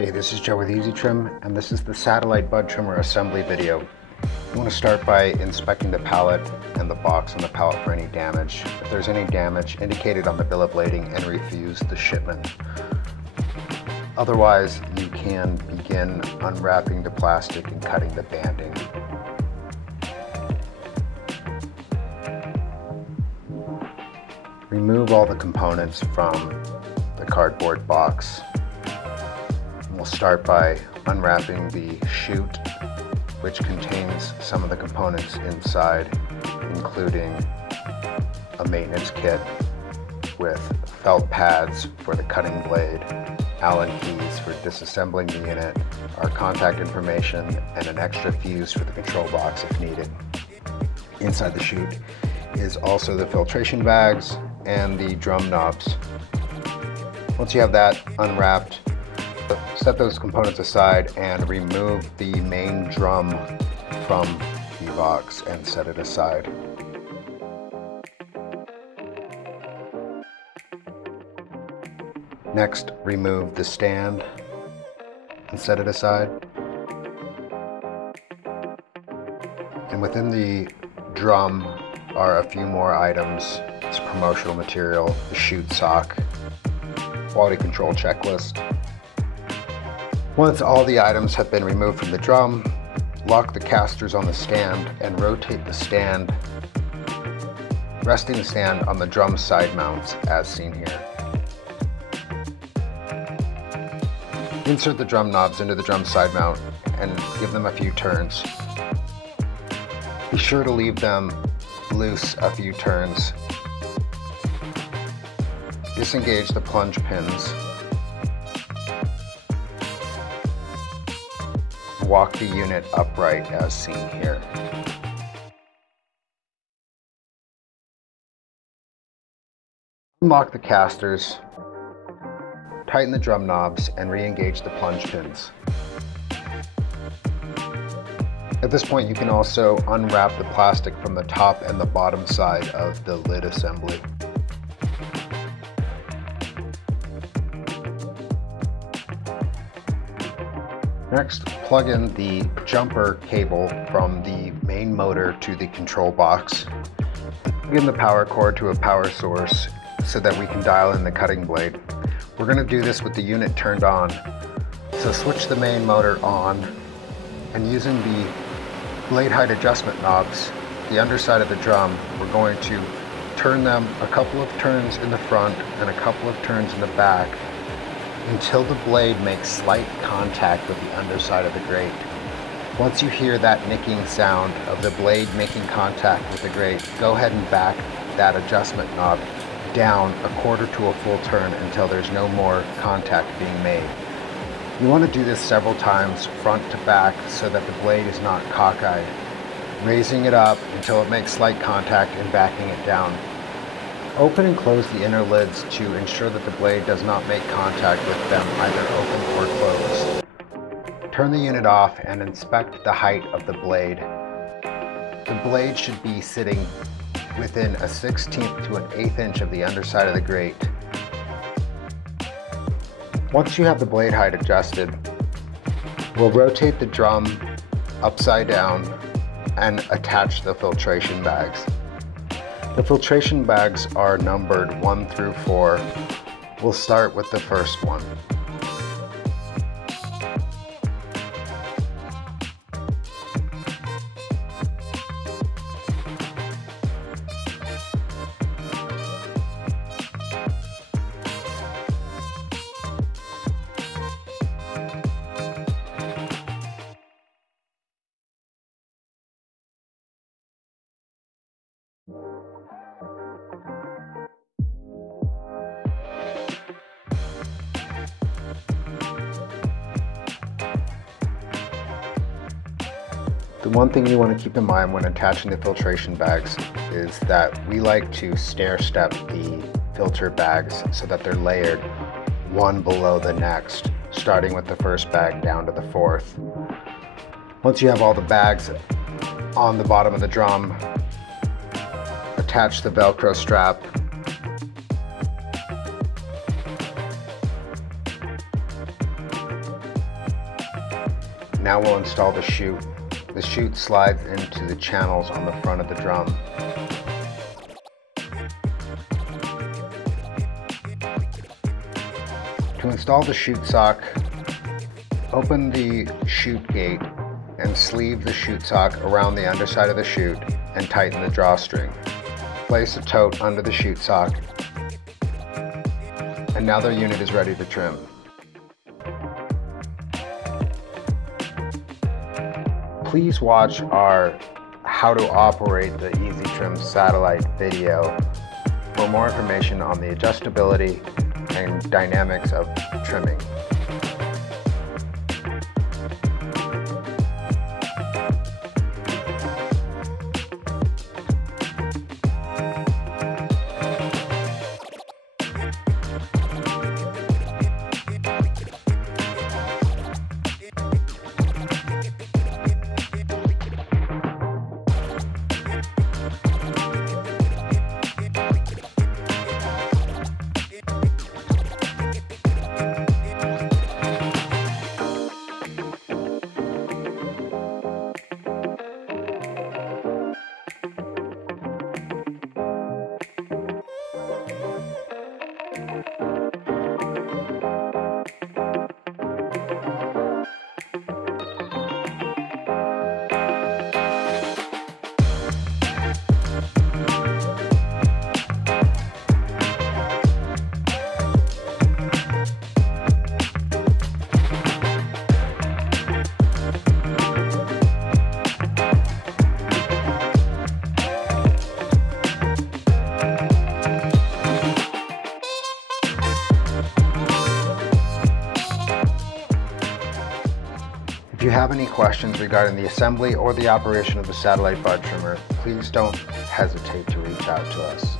Hey, this is Joe with Easy Trim, and this is the satellite bud trimmer assembly video. You want to start by inspecting the pallet and the box on the pallet for any damage. If there's any damage, indicate it on the bill of lading and refuse the shipment. Otherwise, you can begin unwrapping the plastic and cutting the banding. Remove all the components from the cardboard box. We'll start by unwrapping the chute, which contains some of the components inside, including a maintenance kit with felt pads for the cutting blade, Allen keys for disassembling the unit, our contact information, and an extra fuse for the control box if needed. Inside the chute is also the filtration bags and the drum knobs. Once you have that unwrapped, set those components aside and remove the main drum from the box and set it aside. Next, remove the stand and set it aside. And within the drum are a few more items. It's promotional material, the chute sock, quality control checklist. Once all the items have been removed from the drum, lock the casters on the stand and rotate the stand, resting the stand on the drum side mounts as seen here. Insert the drum knobs into the drum side mount and give them a few turns. Be sure to leave them loose a few turns. Disengage the plunge pins. Walk the unit upright as seen here. Unlock the casters, tighten the drum knobs, and re-engage the plunge pins. At this point, you can also unwrap the plastic from the top and the bottom side of the lid assembly. Next, plug in the jumper cable from the main motor to the control box. Plug in the power cord to a power source so that we can dial in the cutting blade. We're going to do this with the unit turned on. So switch the main motor on, and using the blade height adjustment knobs, the underside of the drum, we're going to turn them a couple of turns in the front and a couple of turns in the back until the blade makes slight contact with the underside of the grate. Once you hear that nicking sound of the blade making contact with the grate, go ahead and back that adjustment knob down a quarter to a full turn until there's no more contact being made. You want to do this several times front to back so that the blade is not cockeyed, raising it up until it makes slight contact and backing it down. Open and close the inner lids to ensure that the blade does not make contact with them either open or closed. Turn the unit off and inspect the height of the blade. The blade should be sitting within a 1/16 to an 1/8 inch of the underside of the grate. Once you have the blade height adjusted, we'll rotate the drum upside down and attach the filtration bags. The filtration bags are numbered 1 through 4. We'll start with the first one. The one thing you want to keep in mind when attaching the filtration bags is that we like to stair step the filter bags so that they're layered one below the next, starting with the first bag down to the fourth. Once you have all the bags on the bottom of the drum, attach the Velcro strap. Now we'll install the chute. The chute slides into the channels on the front of the drum. To install the chute sock, open the chute gate and sleeve the chute sock around the underside of the chute and tighten the drawstring. Place a tote under the chute sock, and now the unit is ready to trim. Please watch our how to operate the EZ-Trim satellite video for more information on the adjustability and dynamics of trimming. If you have any questions regarding the assembly or the operation of the satellite bud trimmer, please don't hesitate to reach out to us.